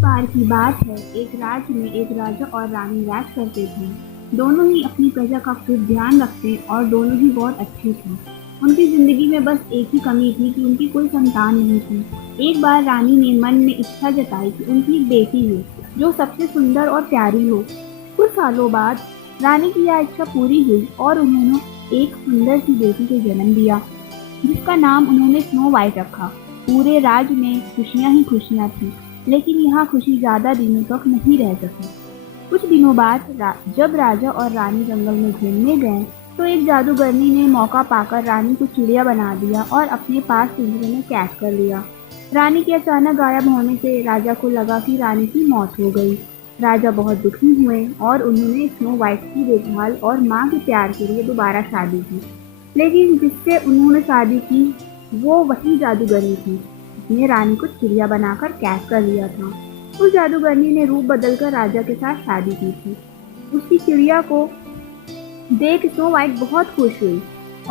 बार की बात है, एक राज्य में एक राजा और रानी राज करते थे। दोनों ही अपनी प्रजा का खूब ध्यान रखते और दोनों ही बहुत अच्छे थे। उनकी जिंदगी में बस एक ही कमी थी कि उनकी कोई संतान नहीं थी। एक बार रानी ने मन में इच्छा जताई कि उनकी एक बेटी हो, जो सबसे सुंदर और प्यारी हो। कुछ सालों बाद रानी की यह इच्छा पूरी हुई और उन्होंने एक सुंदर सी बेटी को जन्म दिया, जिसका नाम उन्होंने स्नो वाइट रखा। पूरे राज्य में खुशियां ही खुशियां थीं, लेकिन यहाँ खुशी ज्यादा दिनों तक नहीं रह सकी। कुछ दिनों बाद जब राजा और रानी जंगल में घूमने गए, तो एक जादूगरनी ने मौका पाकर रानी को चिड़िया बना दिया और अपने पास पिंजरे में कैद कर लिया। रानी के अचानक गायब होने से राजा को लगा कि रानी की मौत हो गई। राजा बहुत दुखी हुए और उन्होंने स्नो वाइट की देखभाल और माँ के प्यार के लिए दोबारा शादी की। लेकिन जिससे उन्होंने शादी की, वो वही जादूगरनी थी जिसने रानी को चिड़िया बनाकर कैद कर लिया था। उस जादूगरनी ने रूप बदलकर राजा के साथ शादी की थी। उसकी चिड़िया को देख स्नो वाइट बहुत खुश हुई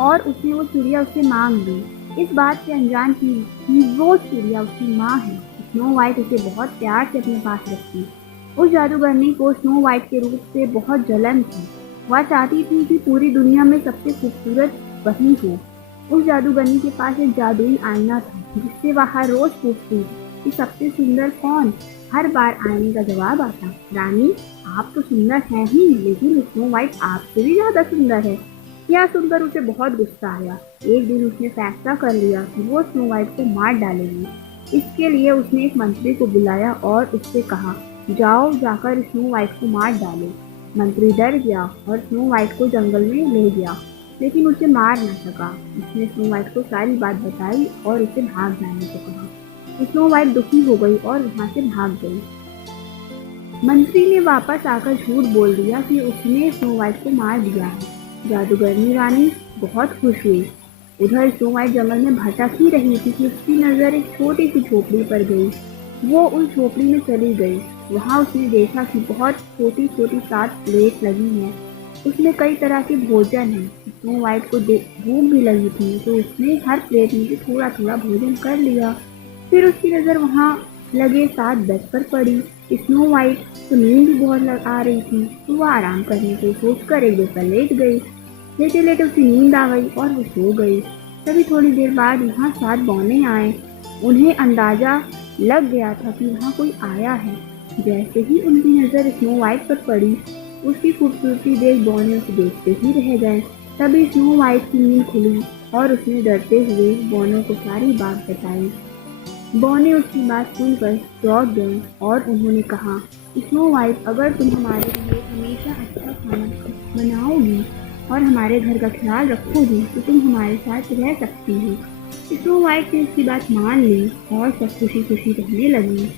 और उसने वो चिड़िया उससे मांग ली। इस बात से अनजान थी कि वो चिड़िया उसकी माँ है। स्नो वाइट उसे बहुत प्यार से अपने पास रखती। उस जादूगरनी को स्नो वाइट के रूप से बहुत जलन थी। वह चाहती थी कि पूरी दुनिया में सबसे खूबसूरत वही हो। उस जादूगरनी के पास एक जादुई आईना था, जिससे वह हर रोज पूछती कि सबसे सुंदर कौन। हर बार आईने का जवाब आता, रानी आप तो सुंदर हैं ही, लेकिन स्नो वाइट आपसे भी ज्यादा सुंदर है। यह सुनकर उसे बहुत गुस्सा आया। एक दिन उसने फैसला कर लिया कि वो स्नो वाइट को मार डालेगी। इसके लिए उसने एक मंत्री को बुलाया और उससे कहा, जाओ जाकर स्नो वाइट को मार डालो। मंत्री डर गया और स्नो वाइट को जंगल में ले गया, लेकिन उसे मार न सका। उसने स्नो वाइट को सारी बात बताई और उसे भाग जाने को कहा। स्नो वाइट दुखी हो गई और वहां से भाग गई। मंत्री ने वापस आकर झूठ बोल दिया कि उसने स्नो वाइट को मार दिया है। जादूगरनी रानी बहुत खुश हुई। उधर स्नो वाइट जंगल में भटक ही रही थी कि उसकी नजर एक छोटी सी झोपड़ी पर गई। वो उस झोपड़ी में चली गई। वहां उसने देखा कि बहुत छोटी छोटी 7 प्लेट लगी हैं। उसमें कई तरह के भोजन हैं। स्नो वाइट को भूख भी लगी थी, तो उसने हर प्लेट में से थोड़ा थोड़ा भोजन कर लिया। फिर उसकी नजर वहां लगे 7 बेड पर पड़ी। स्नो वाइट को नींद भी बहुत आ रही थी, तो वह आराम करने को सोचकर एक जगह लेट गई। लेटे लेटे उसे नींद आ गई और वो सो गई। तभी थोड़ी देर बाद वहाँ 7 बौने आए। उन्हें अंदाजा लग गया था कि वहाँ कोई आया है। जैसे ही उनकी नजर स्नो वाइट पर पड़ी, उसकी खूबसूरती देख बौने उसे देखते ही रह गए। तभी स्नो वाइट की नींद खुली और उसने डरते हुए बौनों को सारी बात बताई। बौने उसकी बात सुनकर चौंक गईं और उन्होंने कहा, स्नो वाइट अगर तुम हमारे लिए हमेशा अच्छा खाना बनाओगी और हमारे घर का ख्याल रखोगी, तो तुम हमारे साथ रह सकती हो। स्नो वाइट ने उसकी बात मान ली और सब खुशी खुशी रहने लगी।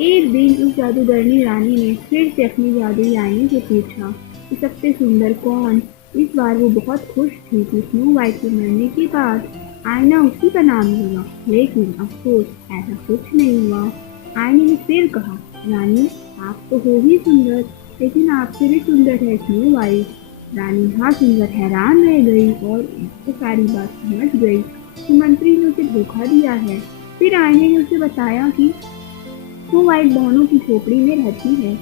एक दिन उस जादूगरनी रानी ने फिर से अपनी जादुई आईने से पूछा कि सबसे सुंदर कौन। इस बार वो बहुत खुश थी कि स्नो वाइट के मरने के बाद आईना उसी का नाम हुआ, लेकिन अफसोस ऐसा कुछ नहीं हुआ। आईने ने फिर कहा, रानी आप तो हो ही सुंदर, लेकिन आपसे भी सुंदर है स्नो वाइट। रानी हाँ सुनकर हैरान रह गई और उसको सारी बात समझ गई कि मंत्री ने उसे धोखा दिया है। फिर आईने ने उसे बताया कि स्नो वाइट बौनों की झोपड़ी में रहती है।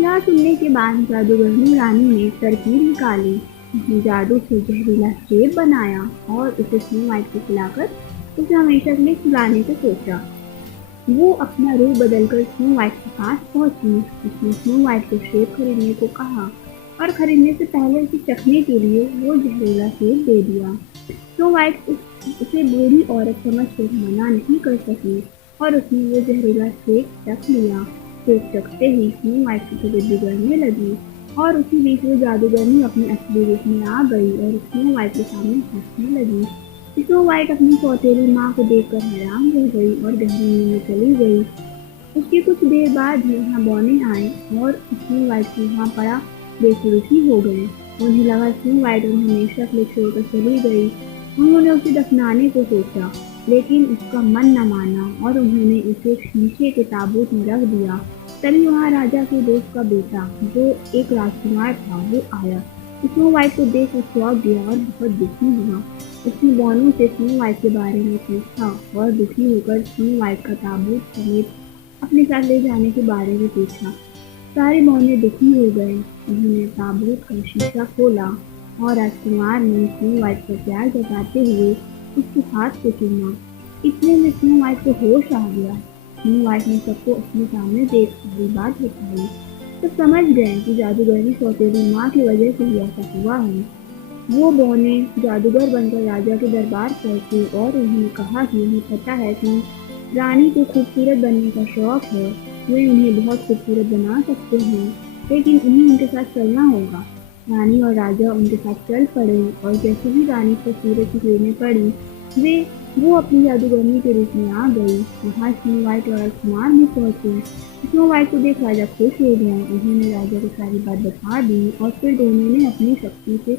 यह सुनने के बाद जादूगरनी रानी ने तरकीब निकाली। उसने जादू से जहरीला सेब बनाया और उसे स्नो वाइट को खिलाकर उसे हमेशा के लिए खिलाने को सोचा। वो अपना रूप बदलकर स्नो वाइट के पास पहुंची। उसने स्नो वाइट को सेब खरीदने को कहा और खरीदने से पहले उसे चखने के लिए वो जहरीला सेब दे दिया। स्नो वाइट उसे बूढ़ी औरत समझकर मना नहीं कर सकी और उसने वो जहरीला सेब चख लिया। सेब चखते ही स्नो वाइट की तबीयत बिगड़ने लगी और उसी बीच वो जादूगरनी अपनी असली रूप में आ गई और स्नो वाइट के सामने हंसने लगी। स्नो वाइट अपनी सौतेली माँ को देखकर हैरान रह गई और गहरी नींद में चली गई। उसके कुछ देर बाद ही वहाँ बौने आए और स्नो वाइट को वहाँ पड़ा बेसुरी हो गए। उन्हें लगा स्नो वाइट उन्हें हमेशा के लिए छोड़कर चली गई। उन्होंने उसे दफनाने को सोचा, लेकिन उसका मन न माना और उन्होंने उसे एक शीशे के ताबूत में रख दिया। तभी वहाँ राजा के दोस्त का बेटा, जो एक राजकुमार था, वो आया। स्नो वाइट को देख वो चौंक गया और बहुत दुखी हुआ। उसने बौनों से स्नो वाइट के बारे में पूछा और दुखी होकर स्नो वाइट का ताबूत समेत अपने साथ ले जाने के बारे में पूछा। सारे बौने दुखी हो गए। उन्होंने ताबूत का शीशा खोला और राजकुमार ने स्नो वाइट पर प्यार जताते हुए उसके हाथ को चूमा। इतने में स्नो वाइट को होश आ गया। स्नो वाइट ने सबको अपने सामने देख सारी बात बताई। तो समझ गए कि जादूगरनी सौतेली माँ की वजह से ही ऐसा हुआ है। वो बौने जादूगर बनकर राजा के दरबार पहुंचे और उन्हें कहा कि उन्हें पता है कि रानी को खूबसूरत बनने का शौक है। वे उन्हें बहुत खूबसूरत बना सकते हैं, लेकिन उन्हें उनके साथ चलना होगा। रानी और राजा उनके साथ चल पड़े और जैसे ही रानी पर सूरज की किरणें पड़ी, वे वो अपनी जादूगरनी के रूप में आ गई। वहाँ स्नो वाइट और राजकुमार भी पहुंचे। स्नो वाइट को देख राजा खुश हो गए। उन्होंने राजा को सारी बात बता दी और फिर दोनों ने अपनी शक्ति से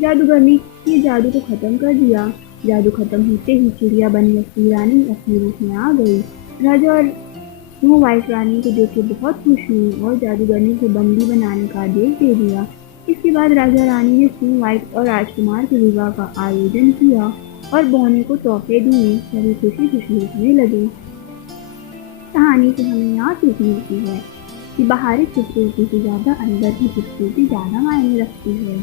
जादूगरनी के जादू को खत्म कर दिया। जादू खत्म होते ही चिड़िया बनी असली रानी अपने रूप में आ गई। राजा और स्नो वाइट रानी को देख के बहुत खुश हुई और जादूगरनी को बंदी बनाने का आदेश दे दिया। इसके बाद राजा रानी ने स्नो वाइट और राजकुमार के विवाह का आयोजन किया और बौने को तोहफे दिए। सभी खुशी खुशी रहने लगे। कहानी से हमें यहाँ सीख मिलती है कि बाहरी खूबसूरती से ज़्यादा अंदर की खूबसूरती ज़्यादा मायने रखती है।